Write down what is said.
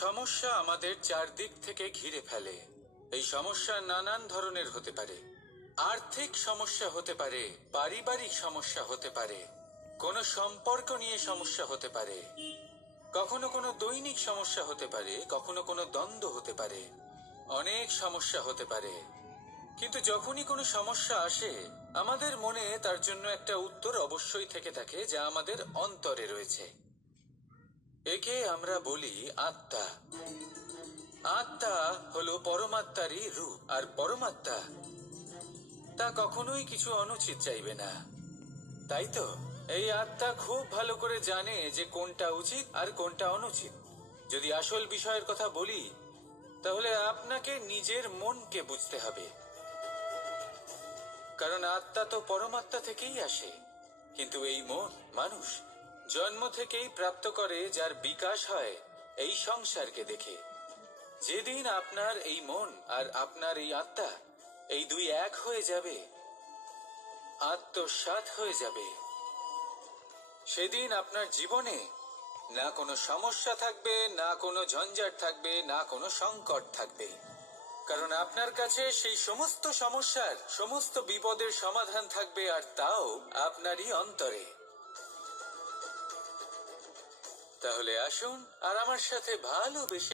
সমস্যা আমাদের চারদিক থেকে ঘিরে ফেলে। এই সমস্যা নানান ধরনের হতে পারে। আর্থিক সমস্যা হতে পারে, পারিবারিক সমস্যা হতে পারে, কোনো সম্পর্ক নিয়ে সমস্যা হতে পারে, কখনো কোনো দৈনিক সমস্যা হতে পারে, কখনো কোনো দ্বন্দ্ব হতে পারে, অনেক সমস্যা হতে পারে। কিন্তু যখনই কোনো সমস্যা আসে, আমাদের মনে তার জন্য একটা উত্তর অবশ্যই থেকে থাকে, যা আমাদের অন্তরে রয়েছে। একে আমরা বলি আত্মা। আত্মা হলো পরমাত্মারই রূপ, আর পরমাত্মা তা কখনোই কিছু অনুচিত চাইবে না, তাই তো? এই আত্মা খুব ভালো করে জানে যে কোনটা উচিত আর কোনটা অনুচিত। যদি আসল বিষয়ের কথা বলি, তাহলে আপনাকে নিজের মনকে বুঝতে হবে, কারণ আত্মা তো পরমাত্মা থেকেই আসে। কিন্তু এই মন মানুষ জন্ম থেকেই প্রাপ্ত করে, যার বিকাশ হয় এই সংসারকে দেখে। যেদিন আপনার এই মন আর আপনার এই আত্মা এই দুই এক হয়ে যাবে, আত্মসাৎ হয়ে যাবে, সেদিন আপনার জীবনে না কোনো সমস্যা থাকবে, না কোনো ঝঞ্ঝাট থাকবে, না কোনো সংকট থাকবে, কারণ আপনার কাছে সেই সমস্ত সমস্যার, সমস্ত বিপদের সমাধান থাকবে, আর তাও আপনারই অন্তরে। তাহলে আসুন আর আমার সাথে ভালোবেসে